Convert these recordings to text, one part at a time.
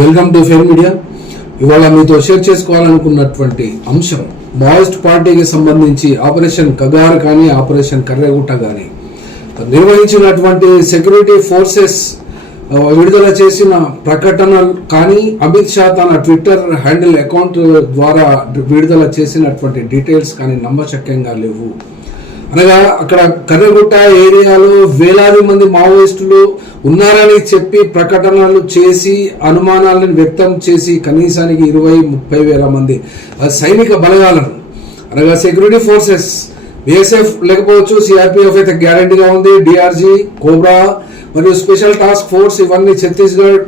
Welcome to fair media. ఇవాళ మీతో share చేసుకోవాలనుకున్నటువంటి అంశం మావోయిస్ట్ పార్టీకి సంబంధించి ఆపరేషన్ కగార్ కానీ ఆపరేషన్ కర్రెగుట్ట కానీ. నిర్వహించినటువంటి సెక్యూరిటీ ఫోర్సెస్ విడుదల చేసిన ప్రకటన కానీ అమిత్ షా తన ట్విట్టర్ హ్యాండిల్ అకౌంట్ ద్వారా విడుదల చేసినటువంటి డీటెయిల్స్ కానీ నమ్మశక్యంగా లేవు. అనగా అక్కడ కర్రగుట్ట ఏరియాలో వేలాది మంది మావోయిస్టులు ఉన్నారని చెప్పి ప్రకటనలు చేసి అనుమానాలను వ్యక్తం చేసి కనీసానికి ఇరవై ముప్పై వేల మంది సైనిక బలగాలను. అనగా సెక్యూరిటీ ఫోర్సెస్ బిఎస్ఎఫ్ లేకపోవచ్చు సిఆర్పిఎఫ్ అయితే గ్యారంటీగా ఉంది డిఆర్జీ కోబ్రా మరియు స్పెషల్ టాస్క్ ఫోర్స్ ఇవన్నీ ఛత్తీస్గఢ్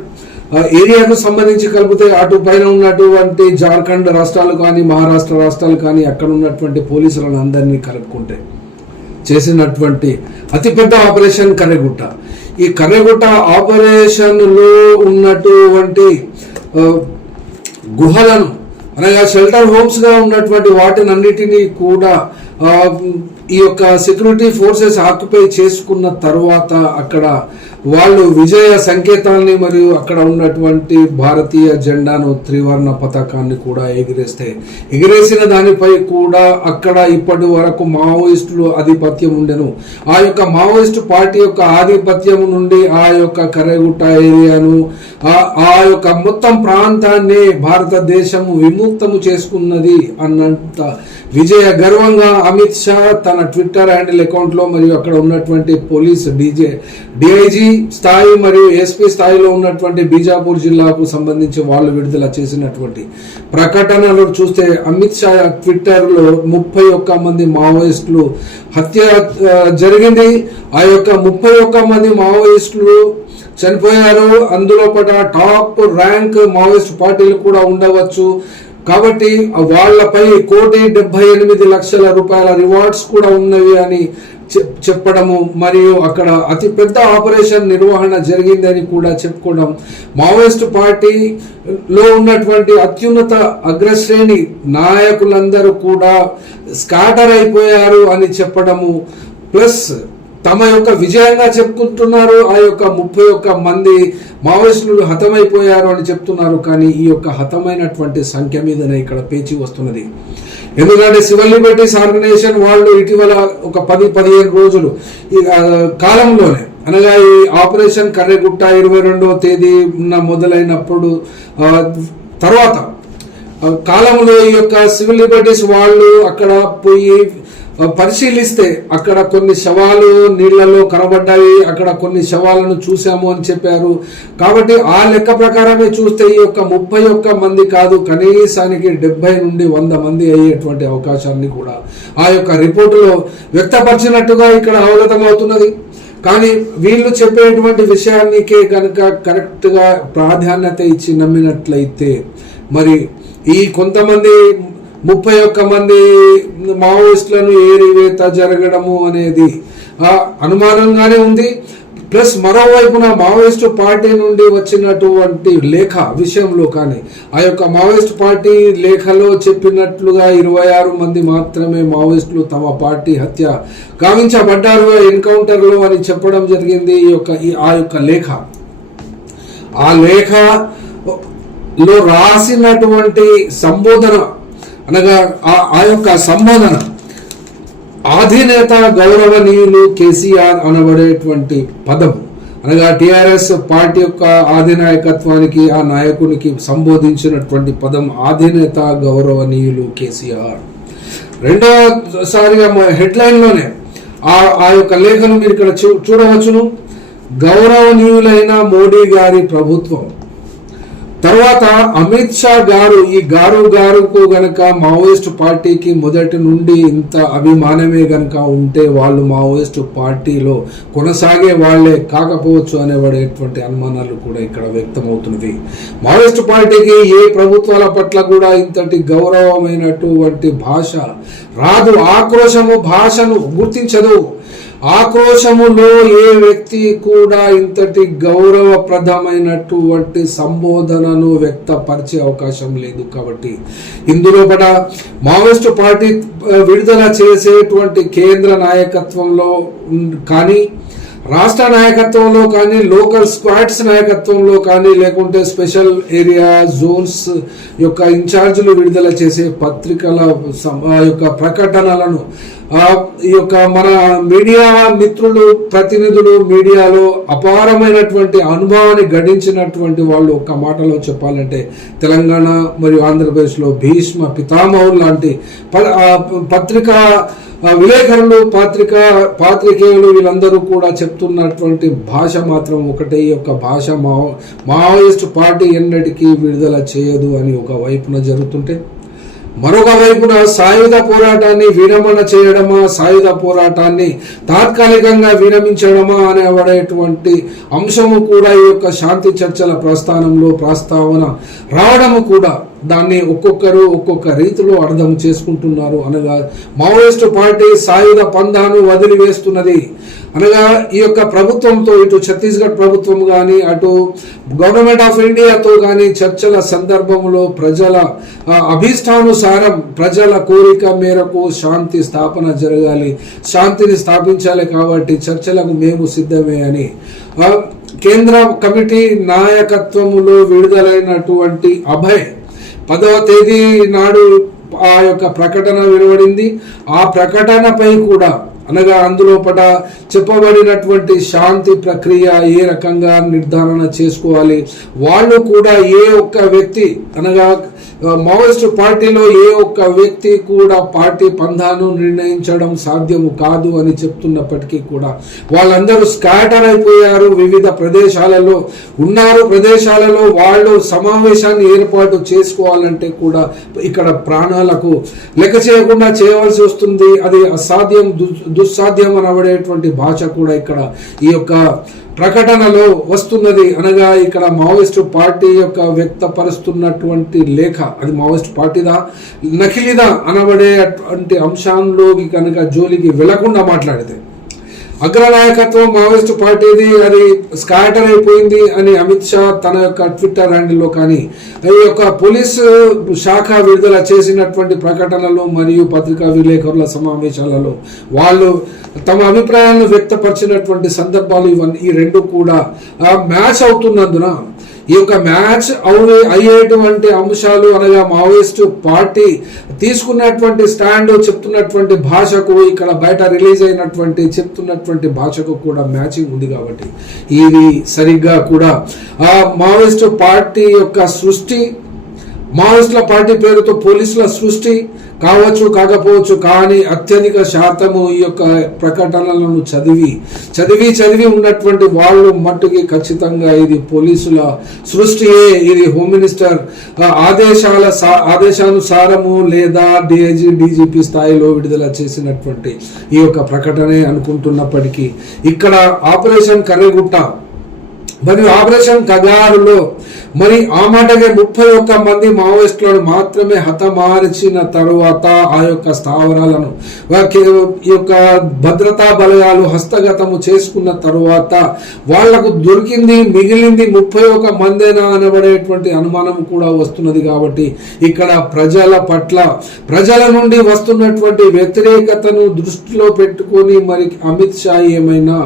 ఏరియాకు సంబంధించి కలిపితే అటు పైన ఉన్నటువంటి జార్ఖండ్ రాష్ట్రాలు కానీ మహారాష్ట్ర రాష్ట్రాలు కానీ అక్కడ ఉన్నటువంటి పోలీసులను అందరినీ కలుపుకుంటే. చేసినటువంటి అతిపెద్ద ఆపరేషన్ కర్రెగుట్ట. ఈ కర్రెగుట్ట ఆపరేషన్లో ఉన్నటువంటి గుహలను అనగా షెల్టర్ హోమ్స్గా ఉన్నటువంటి వాటిని అన్నిటినీ కూడా ఈ యొక్క సెక్యూరిటీ ఫోర్సెస్ ఆక్యుపై చేసుకున్న తర్వాత అక్కడ వాళ్ళు విజయ సంకేతాన్ని మరియు అక్కడ ఉన్నటువంటి భారతీయ జెండాను త్రివర్ణ పతాకాన్ని కూడా ఎగిరేస్తే ఎగిరేసిన దానిపై కూడా అక్కడ ఇప్పటి వరకు మావోయిస్టులు ఆధిపత్యం ఉండెను. ఆ యొక్క మావోయిస్టు పార్టీ యొక్క ఆధిపత్యం నుండి ఆ యొక్క కరగుట్ట ఏరియాను ఆ- యొక్క మొత్తం ప్రాంతాన్ని భారతదేశము విముక్తము చేసుకున్నది అన్నంత విజయ గర్వంగా అమిత్ షా తన ట్విట్టర్ హ్యాండిల్ అకౌంట్లో మరియు అక్కడ ఉన్నటువంటి పోలీస్ డీజే డిఐజీ స్థాయి మరియు ఎస్పీ స్థాయిలో ఉన్నటువంటి బీజాపూర్ జిల్లాకు సంబంధించి వాళ్ళు విడుదల చేసినటువంటి ప్రకటనలు చూస్తే అమిత్ షా ట్విట్టర్లో ముప్పై ఒక్క మంది మావోయిస్టులు హత్య జరిగింది. ఆ యొక్క ముప్పై ఒక్క మంది మావోయిస్టులు చనిపోయారు. అందులో పట టాప్ ర్యాంక్ మావోయిస్ట్ పార్టీలు కూడా ఉండవచ్చు. కాబట్టి వాళ్ళపై కోటి డెబ్బై ఎనిమిది లక్షల రూపాయల రివార్డ్స్ కూడా ఉన్నవి అని చెప్పడము మరియు అక్కడ అతి పెద్ద ఆపరేషన్ నిర్వహణ జరిగిందని కూడా చెప్పుకోవడం మావోయిస్ట్ పార్టీలో ఉన్నటువంటి అత్యున్నత అగ్రశ్రేణి నాయకులందరూ కూడా స్కాటర్ అయిపోయారు అని చెప్పడము. ప్లస్ తమ యొక్క విజయంగా చెప్పుకుంటున్నారు ఆ యొక్క ముప్పై ఒక్క మంది మావోయిస్టులు హతమైపోయారు అని చెప్తున్నారు కానీ ఈ యొక్క హతమైనటువంటి సంఖ్య మీదనే ఇక్కడ పేచి వస్తున్నది. ఎందుకంటే సివిల్ లిబర్టీస్ ఆర్గనైజేషన్ వాళ్ళు ఇటీవల ఒక పది పదిహేను రోజులు ఈ కాలంలోనే అనగా ఈ ఆపరేషన్ కర్రెగుట్ట ఇరవై రెండవ తేదీ మొదలైనప్పుడు తర్వాత కాలంలో ఈ యొక్క సివిల్ లిబర్టీస్ వాళ్ళు అక్కడ పోయి పరిశీలిస్తే అక్కడ కొన్ని శవాలు నీళ్ళలో కనబడ్డాయి అక్కడ కొన్ని శవాలను చూశాము అని చెప్పారు. కాబట్టి ఆ లెక్క ప్రకారమే చూస్తే ఈ యొక్క ముప్పై ఒక్క మంది కాదు కనీసానికి డెబ్బై నుండి వంద మంది అయ్యేటువంటి అవకాశాన్ని కూడా ఆ యొక్క రిపోర్టులో వ్యక్తపరిచినట్టుగా ఇక్కడ అవగతం అవుతున్నది కానీ వీళ్ళు చెప్పేటువంటి విషయానికే కనుక కరెక్ట్గా ప్రాధాన్యత ఇచ్చి నమ్మినట్లయితే మరి ఈ కొంతమంది ముప్పై ఒక్క మంది మావోయిస్టులను ఏరివేత జరగడము అనేది అనుమానంగానే ఉంది. ప్లస్ మరోవైపున మావోయిస్టు పార్టీ నుండి వచ్చినటువంటి లేఖ విషయంలో కానీ ఆ యొక్క మావోయిస్ట్ పార్టీ లేఖలో చెప్పినట్లుగా ఇరవై ఆరు మంది మాత్రమే మావోయిస్టులు తమ పార్టీ హత్య గావించబడ్డారు ఎన్కౌంటర్లో అని చెప్పడం జరిగింది ఈ యొక్క ఈ- ఆ యొక్క లేఖ. ఆ లేఖలో రాసినటువంటి సంబోధన అనగా ఆ- ఆ యొక్క సంబోధన. అధినేత గౌరవనీయులు కేసీఆర్ అనబడేటువంటి పదము. అనగా టిఆర్ఎస్ పార్టీ యొక్క అధినాయకత్వానికి ఆ నాయకునికి సంబోధించినటువంటి పదం అధినేత గౌరవనీయులు కేసీఆర్. రెండవసారిగా హెడ్లైన్లోనే ఆ ఆ యొక్క లేఖను మీరు ఇక్కడ చూ- చూడవచ్చును. గౌరవనీయులైన మోడీ గారి ప్రభుత్వం తర్వాత అమిత్ షా గారు ఈ గారు గారుకు గనక మావోయిస్ట్ పార్టీకి మొదటి నుండి ఇంత అభిమానమే గనక ఉంటే వాళ్ళు మావోయిస్ట్ పార్టీలో కొనసాగే వాళ్ళే కాకపోవచ్చు అనేవాడేటువంటి అనుమానాలు కూడా ఇక్కడ వ్యక్తమవుతున్నది మావోయిస్ట్ పార్టీకి ఏ ప్రభుత్వాల పట్ల కూడా ఇంతటి గౌరవమైనటువంటి భాష రాదు. ఆక్రోశము భాషను గుర్తించదు. ఆక్రోశములో ఏ వ్యక్తి కూడా ఇంతటి గౌరవప్రదమైనటువంటి సంబోధనను వ్యక్తపరిచే అవకాశం లేదు కాబట్టి. ఇందులో పట మావోయిస్టు పార్టీ విడుదల చేసేటువంటి కేంద్ర నాయకత్వంలో కానీ రాష్ట్ర నాయకత్వంలో కానీ లోకల్ స్క్వాడ్స్ నాయకత్వంలో కానీ లేకుంటే స్పెషల్ ఏరియా జోన్స్ యొక్క ఇన్ఛార్జీలు విడుదల చేసే పత్రికల సం- యొక్క ప్రకటనలను ఈ యొక్క మన మీడియా మిత్రులు ప్రతినిధులు మీడియాలో అపారమైనటువంటి అనుభవాన్ని గడించినటువంటి వాళ్ళు ఒక్క మాటలో చెప్పాలంటే తెలంగాణ మరియు ఆంధ్రప్రదేశ్లో భీష్మ పితామహులు లాంటి ప- పత్రికా విలేకరులు పాత్రిక పాత్రికేయులు వీళ్ళందరూ కూడా చెప్తున్నటువంటి భాష మాత్రం ఒకటే. ఈ యొక్క భాష మావో మావోయిస్ట్ పార్టీ ఎన్నటికీ విడుదల చేయదు అని ఒక వైపున జరుగుతుంటే మరొక వైపున సాయుధ పోరాటాన్ని విరమణ చేయడమా సాయుధ పోరాటాన్ని తాత్కాలికంగా విరమించడమా అనేటువంటి అంశము కూడా ఈ యొక్క శాంతి చర్చల ప్రస్థానంలో ప్రస్తావన రావడము కూడా దాన్ని ఒక్కొక్కరు ఒక్కొక్క రీతిలో అర్థం చేసుకుంటున్నారు అనగా మావోయిస్టు పార్టీ సాయుధ పంధాను వదిలివేస్తున్నది అనగా ఈ యొక్క ప్రభుత్వంతో ఇటు ఛత్తీస్గఢ్ ప్రభుత్వం కానీ అటు గవర్నమెంట్ ఆఫ్ ఇండియాతో కానీ చర్చల సందర్భంలో ప్రజల అభిష్టానుసారం అభీష్టానుసారం ప్రజల కోరిక మేరకు శాంతి స్థాపన జరగాలి. శాంతిని స్థాపించాలి కాబట్టి చర్చలకు మేము సిద్ధమే అని. కేంద్ర కమిటీ నాయకత్వములో విడుదలైనటువంటి అభయ్ పదవ తేదీ నాడు ఆ యొక్క ప్రకటన వెలువడింది ఆ ప్రకటనపై కూడా అనగా అందులోపట చెప్పబడినటువంటి శాంతి ప్రక్రియ ఏ రకంగా నిర్ధారణ చేసుకోవాలి? వాళ్ళు కూడా ఏ ఒక్క వ్యక్తి అనగా మావోయిస్టు పార్టీలో ఏ ఒక్క వ్యక్తి కూడా పార్టీ పంధాను నిర్ణయించడం సాధ్యము కాదు అని చెప్తున్నప్పటికీ కూడా వాళ్ళందరూ స్కాటర్ అయిపోయారు. వివిధ ప్రదేశాలలో ఉన్నారు. ప్రదేశాలలో వాళ్ళు సమావేశాన్ని ఏర్పాటు చేసుకోవాలంటే కూడా ఇక్కడ ప్రాణాలకు లెక్క చేయకుండా చేయవలసి వస్తుంది. అది అసాధ్యం దుస్సాధ్యం అనబడేటువంటి భాష కూడా ఇక్కడ ఈ యొక్క ప్రకటనలో వస్తున్నది అనగా ఇక్కడ మావోయిస్టు పార్టీ యొక్క వ్యక్తపరుస్తున్నటువంటి లేఖ. అది మావోయిస్ట్ పార్టీదా? నకిలీదా? అనబడేటువంటి అంశాల్లోకి కనుక జోలికి వెళ్ళకుండా మాట్లాడితే అగ్రనాయకత్వం మావోయిస్టు పార్టీది అది స్కాటర్ అయిపోయింది అని అమిత్ షా తన యొక్క ట్విట్టర్ హ్యాండిల్లో కానీ ఈ యొక్క పోలీసు శాఖ విడుదల చేసినటువంటి ప్రకటనలు మరియు పత్రికా విలేకరుల సమావేశాలలో వాళ్ళు తమ అభిప్రాయాలను వ్యక్తపరిచినటువంటి సందర్భాలు ఇవన్నీ ఈ రెండు కూడా మ్యాచ్ అవుతున్నందున ఈ యొక్క మ్యాచ్ అవును అయ్యేటువంటి అంశాలు అనగా మావోయిస్టు పార్టీ తీసుకున్నటువంటి స్టాండ్ చెప్తున్నటువంటి భాషకు ఇక్కడ బయట రిలీజ్ అయినటువంటి చెప్తున్నటువంటి భాషకు కూడా మ్యాచింగ్ ఉంది కాబట్టి ఇది సరిగ్గా కూడా ఆ మావోయిస్టు పార్టీ యొక్క సృష్టి మావోయిస్టుల పార్టీ పేరుతో పోలీసుల సృష్టి కావచ్చు కాకపోవచ్చు కానీ అత్యధిక శాతము ఈ యొక్క ప్రకటనలను చదివి చదివి చదివి ఉన్నటువంటి వాళ్ళు మట్టుకి ఖచ్చితంగా ఇది పోలీసుల సృష్టియే. ఇది హోమ్ మినిస్టర్ ఆదేశాల సా- ఆదేశానుసారము లేదా డిఐజీ డీజీపీ స్థాయిలో విడుదల చేసినటువంటి ఈ యొక్క ప్రకటనే అనుకుంటున్నప్పటికీ. ఇక్కడ ఆపరేషన్ కర్రగుట్ట మరియు ఆపరేషన్ కగారులో మరి ఆ మాటగే ముప్పై ఒక్క మంది మావోయిస్టులను మాత్రమే హతమార్చిన తరువాత ఆ యొక్క స్థావరాలను ఈ యొక్క భద్రతా బలగాలు హస్తగతము చేసుకున్న తరువాత వాళ్ళకు దొరికింది మిగిలింది ముప్పై ఒక్క మందేనా అనబడేటువంటి అనుమానం కూడా వస్తున్నది కాబట్టి ఇక్కడ ప్రజల పట్ల ప్రజల నుండి వస్తున్నటువంటి వ్యతిరేకతను దృష్టిలో పెట్టుకొని మరి అమిత్ షా ఏమైనా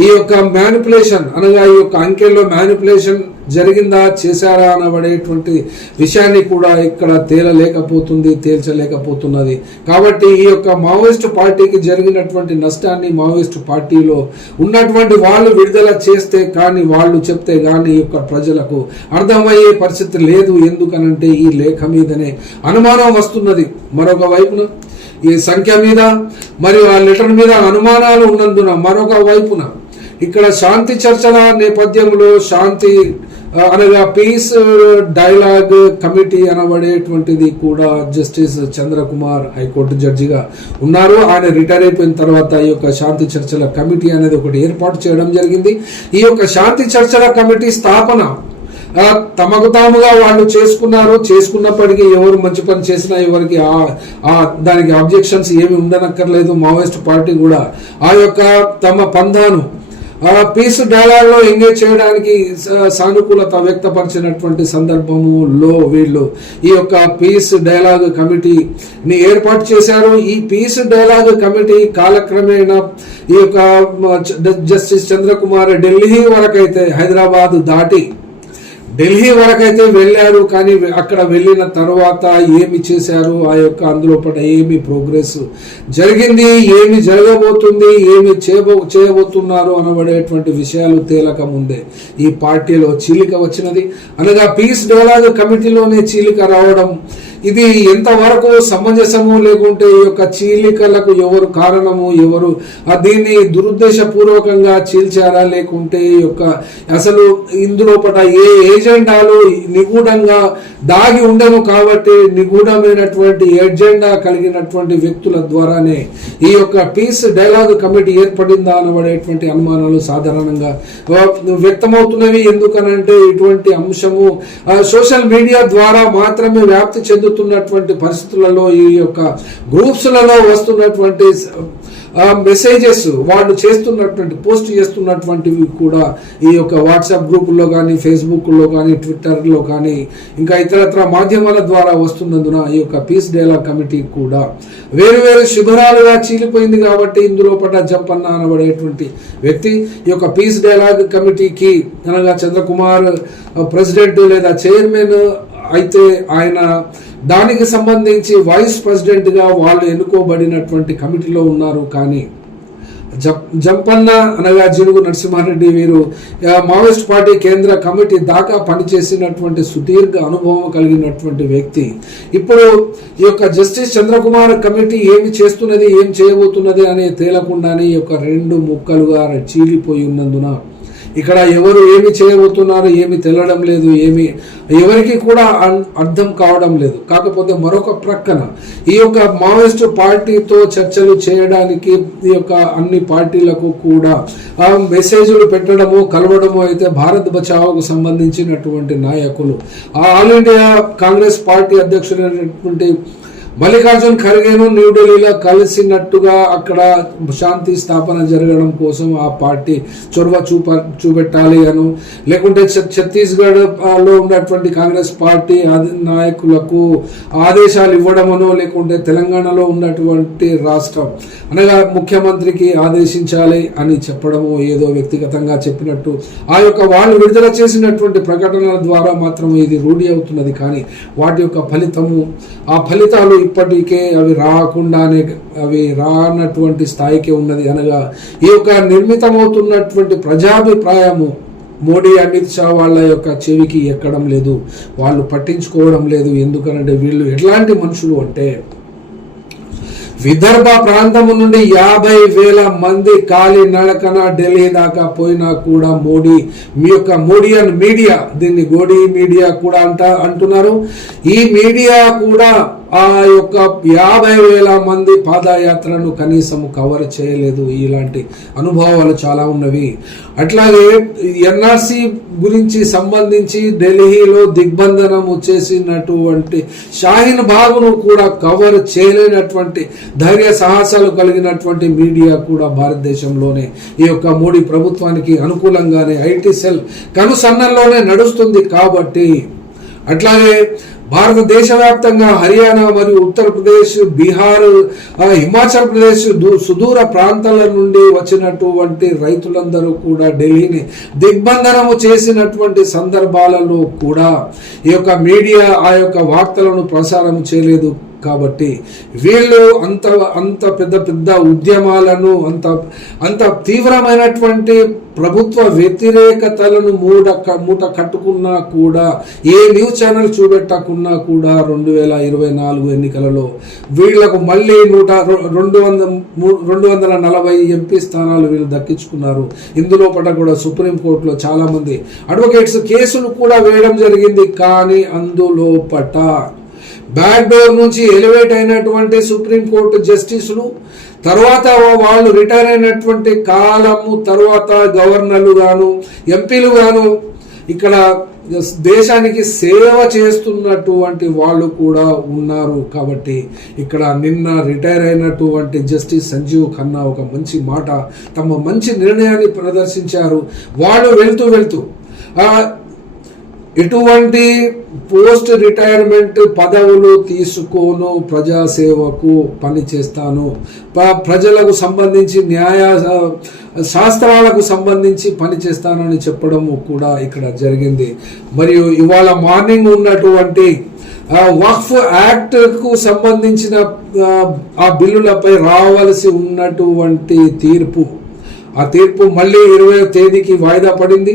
ఈ యొక్క మ్యానిపులేషన్ అనగా ఈ యొక్క ఎన్నికల్లో మ్యానిపులేషన్ జరిగిందా చేశారా అనబడేటువంటి విషయాన్ని కూడా ఇక్కడ తేలలేకపోతుంది తేల్చలేకపోతున్నది. కాబట్టి ఈ యొక్క మావోయిస్టు పార్టీకి జరిగినటువంటి నష్టాన్ని మావోయిస్టు పార్టీలో ఉన్నటువంటి వాళ్ళు విడుదల చేస్తే కానీ వాళ్ళు చెప్తే కానీ ఈ యొక్క ప్రజలకు అర్థమయ్యే పరిస్థితి లేదు. ఎందుకనంటే ఈ లేఖ మీదనే అనుమానం వస్తున్నది. మరొక వైపున ఈ సంఖ్య మీద మరియు ఆ లెటర్ మీద అనుమానాలు ఉన్నందున మరొక వైపున ఇక్కడ శాంతి చర్చల నేపథ్యంలో శాంతి అనగా పీస్ డైలాగ్ కమిటీ అనబడేటువంటిది కూడా జస్టిస్ చంద్రకుమార్ హైకోర్టు జడ్జిగా ఉన్నారు. ఆయన రిటైర్ అయిపోయిన తర్వాత ఈ యొక్క శాంతి చర్చల కమిటీ అనేది ఒకటి ఏర్పాటు చేయడం జరిగింది. ఈ యొక్క శాంతి చర్చల కమిటీ స్థాపన తమకు తాముగా వాళ్ళు చేసుకున్నారు. చేసుకున్నప్పటికీ ఎవరు మంచి పని చేసినా ఎవరికి ఆ- దానికి అబ్జెక్షన్స్ ఏమి ఉండనక్కర్లేదు. మావోయిస్ట్ పార్టీ కూడా ఆ యొక్క తమ పంధాను పీస్ డైలాగ్లో ఎంగేజ్ చేయడానికి సానుకూలత వ్యక్తపరిచినటువంటి సందర్భములో వీళ్ళు ఈ యొక్క పీస్ డైలాగ్ కమిటీని ఏర్పాటు చేశారు. ఈ పీస్ డైలాగ్ కమిటీ కాలక్రమేణా ఈ యొక్క జస్టిస్ చంద్రకుమార్ ఢిల్లీ వరకైతే హైదరాబాద్ దాటి ఢిల్లీ వరకైతే వెళ్ళారు కానీ అక్కడ వెళ్ళిన తర్వాత ఏమి చేశారు? ఆ యొక్క అందులో పట్ల ఏమి ప్రోగ్రెస్ జరిగింది? ఏమి జరగబోతుంది? ఏమి చేయబో చేయబోతున్నారు అనబడేటువంటి విషయాలు తేలక ముందే ఈ పార్టీలో చీలిక వచ్చినది. అనగా పీస్ డైలాగ్ కమిటీలోనే చీలిక రావడం ఇది ఎంతవరకు సమంజసము లేకుంటే ఈ యొక్క చీలికలకు ఎవరు కారణము ఎవరు? ఆ దీన్ని దురుద్దేశపూర్వకంగా చీల్చారా లేకుంటే ఈ యొక్క అసలు ఇందులో పట ఏ ఏజెండాలు నిగూఢంగా దాగి ఉండను కాబట్టి నిగూఢమైనటువంటి ఎజెండా కలిగినటువంటి వ్యక్తుల ద్వారానే ఈ యొక్క పీస్ డైలాగ్ కమిటీ ఏర్పడిందా అనబడేటువంటి అనుమానాలు సాధారణంగా వ్యక్తమవుతున్నవి ఎందుకనంటే ఇటువంటి అంశము ఆ, సోషల్ మీడియా ద్వారా మాత్రమే వ్యాప్తి చెందుతుంది చెందుతున్నటువంటి పరిస్థితులలో ఈ యొక్క గ్రూప్స్లలో వస్తున్నటువంటి మెసేజెస్ వాళ్ళు చేస్తున్నటువంటి పోస్ట్ చేస్తున్నటువంటివి కూడా ఈ యొక్క వాట్సాప్ గ్రూపుల్లో కానీ ఫేస్బుక్లో కానీ ట్విట్టర్లో కానీ ఇంకా ఇతరత్ర మాధ్యమాల ద్వారా వస్తున్నందున ఈ యొక్క పీస్ డైలాగ్ కమిటీ కూడా వేరు వేరు శిబిరాలుగా చీలిపోయింది కాబట్టి ఇందులో పడ్డ జంపన్న అనబడేటువంటి వ్యక్తి ఈ యొక్క పీస్ డైలాగ్ కమిటీకి అనగా చంద్రకుమార్ ప్రెసిడెంట్ లేదా చైర్మన్ అయితే ఆయన దానికి సంబంధించి వైస్ ప్రెసిడెంట్గా వాళ్ళు ఎన్నుకోబడినటువంటి కమిటీలో ఉన్నారు. కానీ జంపన్న అనగా జినుగు నరసింహారెడ్డి వీరు మావోయిస్ట్ పార్టీ కేంద్ర కమిటీ దాకా పనిచేసినటువంటి సుదీర్ఘ అనుభవం కలిగినటువంటి వ్యక్తి. ఇప్పుడు ఈ యొక్క జస్టిస్ చంద్రకుమార్ కమిటీ ఏమి చేస్తున్నది ఏం చేయబోతున్నది అనే తేలకుండానే ఈ యొక్క రెండు ముక్కలుగా చీలిపోయి ఉన్నందున ఇక్కడ ఎవరు ఏమి చేయబోతున్నారు ఏమి తెలడం లేదు ఏమి ఎవరికి కూడా అన్- అర్థం కావడం లేదు. కాకపోతే మరొక ప్రక్కన ఈ యొక్క మావోయిస్ట్ పార్టీతో చర్చలు చేయడానికి ఈ యొక్క అన్ని పార్టీలకు కూడా మెసేజ్లు పెట్టడము కలవడము అయితే భారత్ బచావోకు సంబంధించినటువంటి నాయకులు. ఆ ఆల్ ఇండియా కాంగ్రెస్ పార్టీ అధ్యక్షుడైనటువంటి మల్లికార్జున్ ఖర్గేను న్యూఢిల్లీలో కలిసినట్టుగా అక్కడ శాంతి స్థాపన జరగడం కోసం ఆ పార్టీ చొరవ చూప చూపెట్టాలి అను లేకుంటే ఛ- ఛత్తీస్గఢ్లో ఉన్నటువంటి కాంగ్రెస్ పార్టీ నాయకులకు ఆదేశాలు ఇవ్వడమనో లేకుంటే తెలంగాణలో ఉన్నటువంటి రాష్ట్రం అనగా ముఖ్యమంత్రికి ఆదేశించాలి అని చెప్పడము ఏదో వ్యక్తిగతంగా చెప్పినట్టు ఆ యొక్క వాళ్ళు విడుదల చేసినటువంటి ప్రకటనల ద్వారా మాత్రం ఇది రూఢి అవుతున్నది. కానీ వాటి యొక్క ఫలితము ఆ ఫలితాలు ఇప్పటికే అవి రాకుండానే అవి రానటువంటి స్థాయికి ఉన్నది అనగా ఈ యొక్క నిర్మితమవుతున్నటువంటి ప్రజాభిప్రాయము మోడీ అమిత్ షా వాళ్ళ యొక్క చెవికి ఎక్కడం లేదు. వాళ్ళు పట్టించుకోవడం లేదు. ఎందుకనంటే వీళ్ళు ఎట్లాంటి మనుషులు అంటే విదర్భ ప్రాంతము నుండి యాభై వేల మంది కాలి నడకన ఢిల్లీ దాకా పోయినా కూడా మోడీ మీ యొక్క మోడియన్ మీడియా దీన్ని గోడీ మీడియా కూడా అంట అంటున్నారు. ఈ మీడియా కూడా ఆ యొక్క యాభై వేల మంది పాదయాత్రను కనీసం కవర్ చేయలేదు. ఇలాంటి అనుభవాలు చాలా ఉన్నవి. అట్లాగే ఎన్ఆర్సి గురించి సంబంధించి ఢిల్లీలో దిగ్బంధనం చేసినటువంటి షాహీన్ బాగును కూడా కవర్ చేయలేనటువంటి ధైర్య సాహసాలు కలిగినటువంటి మీడియా కూడా భారతదేశంలోనే ఈ యొక్క మోడీ ప్రభుత్వానికి అనుకూలంగానే ఐటీ సెల్ కనుసన్నల్లోనే నడుస్తుంది కాబట్టి అట్లాగే భారతదేశ వ్యాప్తంగా హర్యానా మరియు ఉత్తరప్రదేశ్ బీహార్ ఆ, హిమాచల్ ప్రదేశ్ సుదూర ప్రాంతాల నుండి వచ్చినటువంటి రైతులందరూ కూడా ఢిల్లీని దిగ్బంధనము చేసినటువంటి సందర్భాలలో కూడా ఈ యొక్క మీడియా ఆ యొక్క వార్తలను ప్రసారం చేయలేదు. కాబట్టి వీళ్ళు అంత అంత పెద్ద పెద్ద ఉద్యమాలను అంత అంత తీవ్రమైనటువంటి ప్రభుత్వ వ్యతిరేకతలను మూడ మూట కట్టుకున్నా కూడా ఏ న్యూస్ ఛానల్ చూపెట్టకున్నా కూడా రెండు వేల ఇరవై నాలుగు ఎన్నికలలో వీళ్ళకు మళ్ళీ నూట రెండు వందల మూ- రెండు వందల నలభై ఎంపీ స్థానాలు వీళ్ళు దక్కించుకున్నారు. ఇందులో పట కూడా సుప్రీంకోర్టులో చాలామంది అడ్వకేట్స్ కేసులు కూడా వేయడం జరిగింది. కానీ అందులో పట బ్యాక్ డోర్ నుంచి ఎలివేట్ అయినటువంటి సుప్రీంకోర్టు జస్టిసులు తర్వాత వాళ్ళు రిటైర్ అయినటువంటి కాలము తర్వాత గవర్నర్లు గాను ఎంపీలు గాను ఇక్కడ దేశానికి సేవ చేస్తున్నటువంటి వాళ్ళు కూడా ఉన్నారు కాబట్టి ఇక్కడ నిన్న రిటైర్ అయినటువంటి జస్టిస్ సంజీవ్ ఖన్నా ఒక మంచి మాట తమ మంచి నిర్ణయాన్ని ప్రదర్శించారు. వాళ్ళు వెళ్తూ వెళ్తూ ఇటువంటి ఎటువంటి పోస్ట్ రిటైర్మెంట్ పదవులు తీసుకోను ప్రజాసేవకు పని చేస్తాను. ప్రజలకు సంబంధించి న్యాయ శాస్త్రాలకు సంబంధించి పని చేస్తానని చెప్పడము కూడా ఇక్కడ జరిగింది. మరియు ఇవాళ మార్నింగ్ ఉన్నటువంటి వక్ఫ్ యాక్ట్కు సంబంధించిన ఆ, ఆ బిల్లులపై రావాల్సి ఉన్నటువంటి తీర్పు ఆ తీర్పు మళ్ళీ ఇరవై తేదీకి వాయిదా పడింది.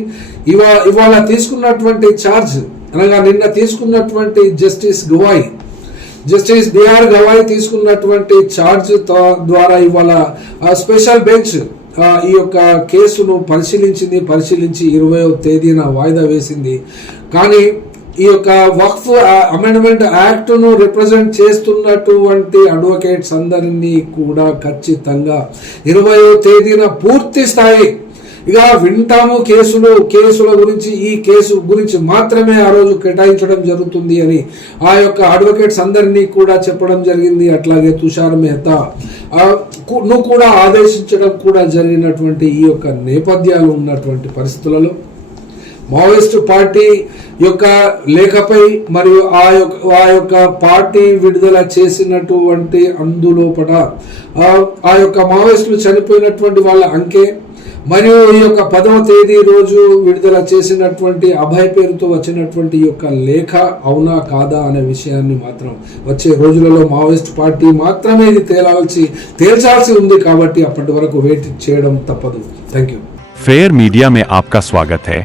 ఇవా ఇవాళ తీసుకున్నటువంటి ఛార్జ్ అనగా నిన్న తీసుకున్నటువంటి justice Gavai justice BR Gavai తీసుకున్నటువంటి ఛార్జ్ ద్వారా ఇవాళ స్పెషల్ బెంచ్ ఈ యొక్క కేసును పరిశీలించింది పరిశీలించి ఇరవయో తేదీన వాయిదా వేసింది. కానీ ఈ యొక్క వక్ఫ్ అమెండ్మెంట్ యాక్ట్ను రిప్రజెంట్ చేస్తున్నటువంటి అడ్వకేట్స్ అందరినీ కూడా ఖచ్చితంగా ఇరవయో తేదీన పూర్తి స్థాయి ఇక వింటాము కేసులు కేసుల గురించి ఈ కేసు గురించి మాత్రమే ఆ రోజు కేటాయించడం జరుగుతుంది అని ఆ యొక్క అడ్వకేట్స్ అందరినీ కూడా చెప్పడం జరిగింది. అట్లాగే తుషార్ మెహతా కు- ను కూడా ఆదేశించడం కూడా జరిగినటువంటి ఈ యొక్క నేపథ్యాలు ఉన్నటువంటి పరిస్థితులలో మావోయిస్ట్ పార్టీ యొక్క లేఖపై మరియు ఆ యొక్క ఆ యొక్క పార్టీ విడుదల చేసినటువంటి అందులోపట ఆ, ఆ యొక్క మావోయిస్టులు చనిపోయినటువంటి వాళ్ళ అంకె మరియు ఈ యొక్క పదవ తేదీ రోజు విడుదల చేసినటువంటి అభయ్ పేరుతో వచ్చినటువంటి ఈ యొక్క లేఖ అవునా కాదా అనే విషయాన్ని మాత్రం వచ్చే రోజులలో మావోయిస్ట్ పార్టీ మాత్రమే ఇది తేలాల్సి తేల్చాల్సి ఉంది కాబట్టి అప్పటి వరకు వెయిట్ చేయడం తప్పదు థ్యాంక్ యూ फेयर मीडिया में आपका स्वागत है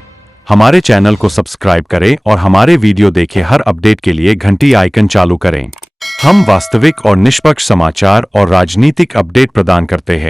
हमारे चैनल को सब्सक्राइब करें और हमारे वीडियो देखें। हर अपडेट के लिए घंटी आइकन चालू करें। हम वास्तविक और निष्पक्ष समाचार और राजनीतिक अपडेट प्रदान करते हैं।